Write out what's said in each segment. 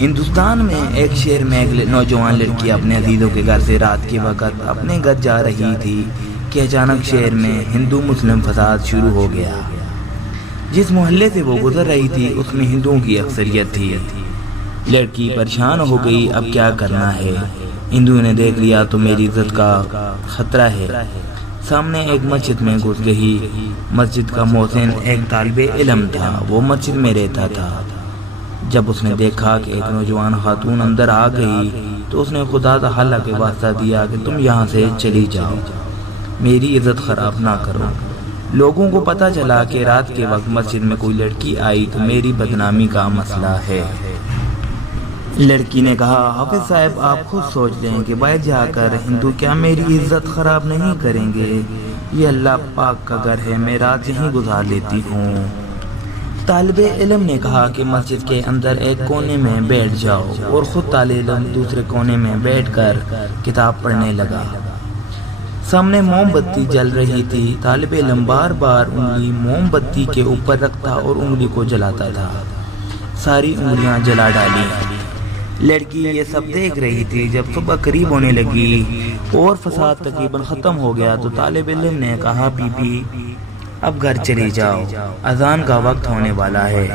ہندوستان میں ایک شہر میں ایک نوجوان لڑکی اپنے عزیزوں کے گھر سے رات کے وقت اپنے گھر جا رہی تھی کہ اچانک شہر میں ہندو مسلم فساد شروع ہو گیا۔ جس محلے سے وہ گزر رہی تھی اس میں ہندوؤں کی اکثریت تھی۔ لڑکی پریشان ہو گئی، اب کیا کرنا ہے؟ ہندو نے دیکھ لیا تو میری عزت کا خطرہ ہے۔ سامنے ایک مسجد میں گھس گئی۔ مسجد کا محسن ایک طالب علم تھا، وہ مسجد میں رہتا تھا۔ جب اس نے دیکھا کہ ایک نوجوان خاتون اندر آ گئی تو اس نے خدا تعالی کے واسطہ دیا کہ تم یہاں سے چلی جاؤ، میری عزت خراب نہ کرو۔ لوگوں کو پتہ چلا کہ رات کے وقت مسجد میں کوئی لڑکی آئی تو میری بدنامی کا مسئلہ ہے۔ لڑکی نے کہا، حافظ صاحب آپ خود سوچ لیں کہ باہر جا کر ہندو کیا میری عزت خراب نہیں کریں گے؟ یہ اللہ پاک کا گھر ہے، میں رات یہیں گزار لیتی ہوں۔ طالب علم نے کہا کہ مسجد کے اندر ایک کونے میں بیٹھ جاؤ، اور خود طالب علم دوسرے کونے میں بیٹھ کر کتاب پڑھنے لگا۔ سامنے موم بتی جل رہی تھی۔ طالب علم بار بار انگلی موم بتی کے اوپر رکھتا اور انگلی کو جلاتا تھا۔ ساری انگلیاں جلا ڈالی۔ لڑکی یہ سب دیکھ رہی تھی۔ جب صبح قریب ہونے لگی اور فساد تقریباً ختم ہو گیا تو طالب علم نے کہا، بی بی اب گھر چلی جاؤ، اذان کا وقت ہونے والا ہے،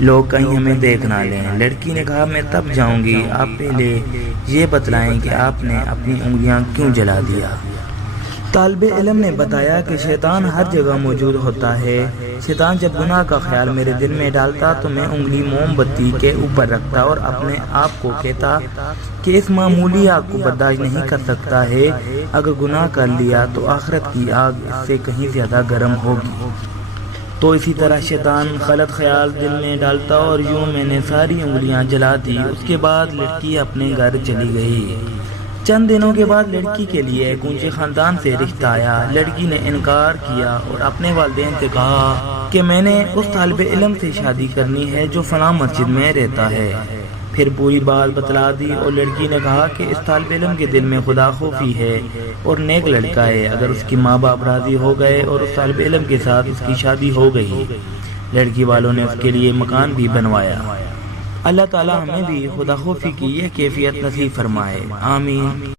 لوگ کہیں ہمیں دیکھ نہ لیں۔ لڑکی نے کہا، میں تب جاؤں گی، آپ پہلے یہ بتلائیں کہ آپ نے اپنی انگلیاں کیوں جلا دیا؟ طالب علم نے بتایا کہ شیطان ہر جگہ موجود ہوتا ہے۔ شیطان جب گناہ کا خیال میرے دل میں ڈالتا تو میں انگلی موم بتی کے اوپر رکھتا اور اپنے آپ کو کہتا کہ اس معمولی آگ کو برداشت نہیں کر سکتا ہے، اگر گناہ کر لیا تو آخرت کی آگ اس سے کہیں زیادہ گرم ہوگی۔ تو اسی طرح شیطان غلط خیال دل میں ڈالتا اور یوں میں نے ساری انگلیاں جلا دی۔ اس کے بعد لڑکی اپنے گھر چلی گئی۔ چند دنوں کے بعد لڑکی کے لیے ایک اونچے خاندان سے رشتہ آیا۔ لڑکی نے انکار کیا اور اپنے والدین سے کہا کہ میں نے اس طالب علم سے شادی کرنی ہے جو فلاں مسجد میں رہتا ہے۔ پھر پوری بات بتلا دی اور لڑکی نے کہا کہ اس طالب علم کے دل میں خدا خوفی ہے اور نیک لڑکا ہے، اگر اس کی ماں باپ راضی ہو گئے اور اس طالب علم کے ساتھ اس کی شادی ہو گئی۔ لڑکی والوں نے اس کے لیے مکان بھی بنوایا۔ اللہ تعالی ہمیں بھی خدا خوفی کی یہ کیفیت نصیب فرمائے، آمین۔